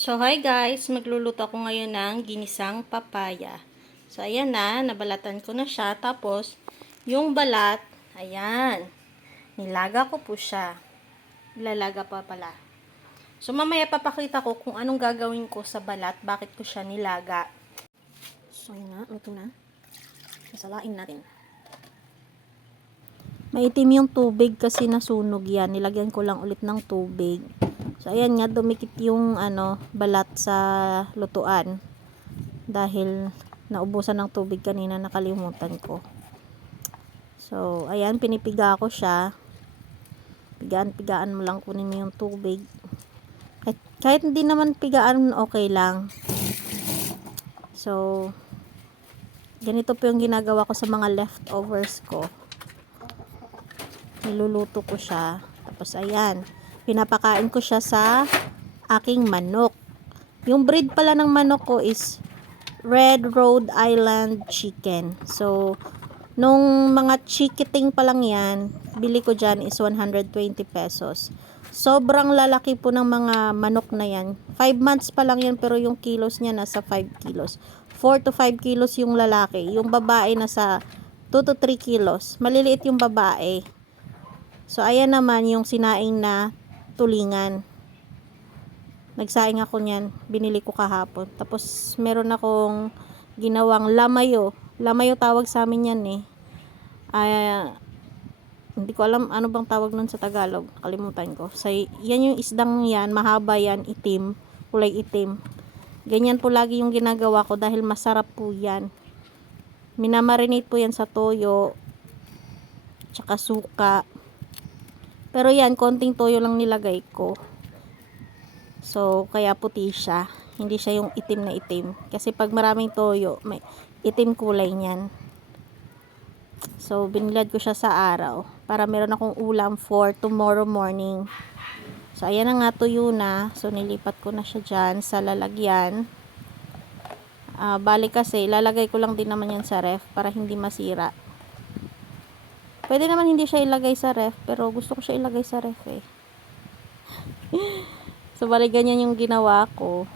So, hi guys! Magluluto ako ngayon ng ginisang papaya. So, ayan na. Nabalatan ko na siya. Tapos, yung balat, ayan. Nilaga ko po siya. Lalaga pa pala. So, mamaya papakita ko kung anong gagawin ko sa balat. Bakit ko siya nilaga. So, ayan na. Luto na. Sasalain natin. Maitim yung tubig kasi nasunog yan. Nilagyan ko lang ulit ng tubig. So, ayan nga, dumikit yung balat sa lutuan. Dahil naubusan ng tubig kanina, nakalimutan ko. So, ayan, pinipiga ko siya. Pigaan-pigaan mo lang, kunin mo yung tubig. Kahit hindi naman pigaan, okay lang. So, ganito po yung ginagawa ko sa mga leftovers ko. Niluluto ko siya. Tapos, ayan, pinapakain ko siya sa aking manok. Yung breed pala ng manok ko is Red Rhode Island Chicken. So, nung mga chikiting pa lang yan, bili ko dyan is 120 pesos. Sobrang lalaki po ng mga manok na yan. 5 months pa lang yan, pero yung kilos niya nasa 5 kilos. 4 to 5 kilos yung lalaki. Yung babae nasa 2 to 3 kilos. Maliliit yung babae. So, ayan naman yung sinaing na tulingan. Nagsaing ako niyan, binili ko kahapon. Tapos meron akong ginawang lamayo. Lamayo tawag sa amin yan eh. Hindi ko alam ano bang tawag nun sa Tagalog. Kalimutan ko. So, yan yung isdang yan, mahaba yan, itim, kulay itim. Ganyan po lagi yung ginagawa ko dahil masarap po yan. Minamarinate po yan sa toyo, tsaka suka. Pero yan, konting toyo lang nilagay ko. So, kaya puti siya. Hindi siya yung itim na itim. Kasi pag maraming toyo, may itim kulay niyan. So, binilad ko siya sa araw. Para meron akong ulam for tomorrow morning. So, ayan na nga, tuyo na. So, nilipat ko na siya dyan sa lalagyan. Bali kasi, lalagay ko lang din naman yan sa ref para hindi masira. Pwede naman hindi siya ilagay sa ref, pero gusto ko siya ilagay sa ref eh. So, bali ganyan yung ginawa ko.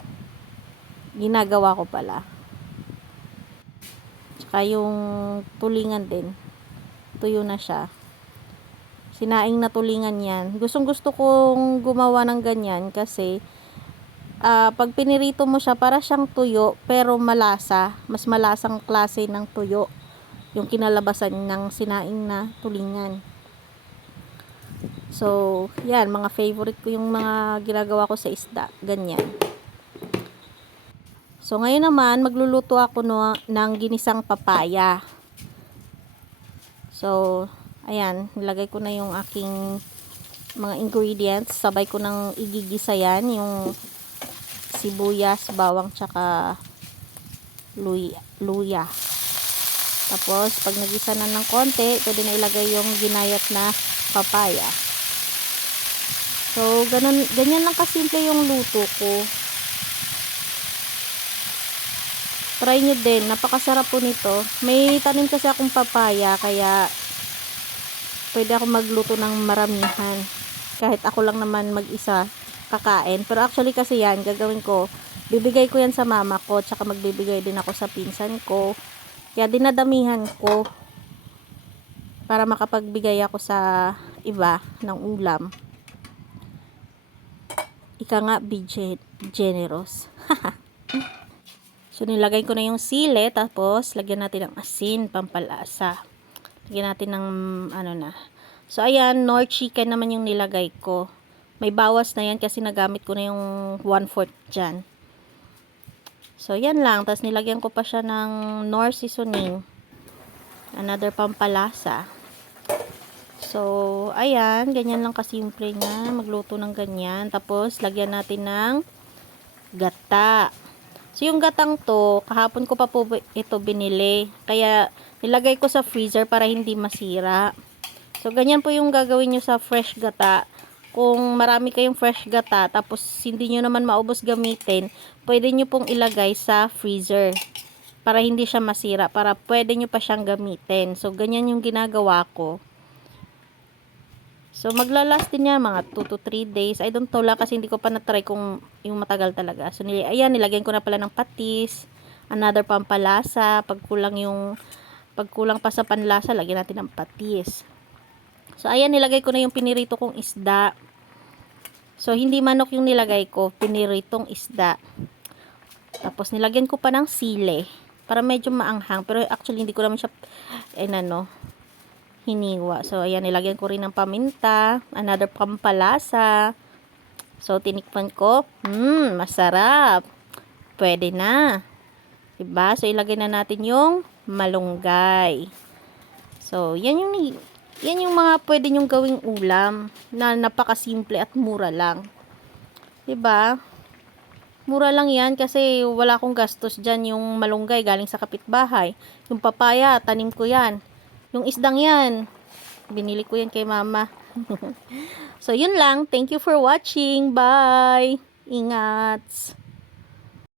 Ginagawa ko pala. Tsaka yung tulingan din. Tuyo na siya. Sinaing na tulingan yan. Gustong gusto kong gumawa ng ganyan kasi pag pinirito mo siya, para siyang tuyo pero malasa. Mas malasang klase ng tuyo yung kinalabasan ng sinaing na tulingan. So, yan, mga favorite ko yung mga ginagawa ko sa isda. Ganyan. So, ngayon naman, magluluto ako ng ginisang papaya. So, ayan, nilagay ko na yung aking mga ingredients. Sabay ko nang igigisa yan, yung sibuyas, bawang, tsaka luya. Tapos, pag nagisa na ng konti, pwede na ilagay yung ginayat na papaya. So, ganyan lang kasimple yung luto ko. Try nyo din. Napakasarap po nito. May tanim kasi akong papaya, kaya pwede ako magluto ng maramihan. Kahit ako lang naman mag-isa kakain. Pero actually kasi yan, gagawin ko, bibigay ko yan sa mama ko, tsaka magbibigay din ako sa pinsan ko. Kaya dinadamihan ko para makapagbigay ako sa iba ng ulam. Ika nga, be generous. So, nilagay ko na yung sili, tapos lagyan natin ng asin, pampalasa. Lagyan natin ng So, ayan, Nor chicken naman yung nilagay ko. May bawas na yan kasi nagamit ko na yung 1/4 dyan. So, yan lang. Tapos, nilagyan ko pa siya ng Nor seasoning. Another pampalasa. So, ayan. Ganyan lang kasimple nga. Magluto ng ganyan. Tapos, lagyan natin ng gata. So, yung gatang to, kahapon ko pa po ito binili. Kaya, nilagay ko sa freezer para hindi masira. So, ganyan po yung gagawin nyo sa fresh gata. Kung marami kayong fresh gata, tapos hindi nyo naman maubos gamitin, pwede nyo pong ilagay sa freezer. Para hindi siya masira. Para pwede nyo pa siyang gamitin. So, ganyan yung ginagawa ko. So, maglalast din yan mga 2 to 3 days. I don't know lang kasi hindi ko pa na-try kung yung matagal talaga. So, ayan, nilagyan ko na pala ng patis. Another pampalasa. Pag kulang pa sa panlasa, lagyan natin ng patis. So, ayan, nilagay ko na yung pinirito kong isda. So, hindi manok yung nilagay ko. Piniritong isda. Tapos, nilagyan ko pa ng sile. Para medyo maanghang. Pero actually, hindi ko naman siya, hiniwa. So, ayan, nilagyan ko rin ng paminta. Another pampalasa. So, tinikman ko. Masarap. Pwede na. Diba? So, ilagay na natin yung malunggay. So, yan yung mga pwede nyong gawing ulam na napakasimple at mura lang. Diba? Mura lang yan kasi wala akong gastos dyan. Yung malunggay galing sa kapitbahay. Yung papaya, tanim ko yan. Yung isdang yan, binili ko yan kay mama. So, yun lang. Thank you for watching. Bye! Ingat!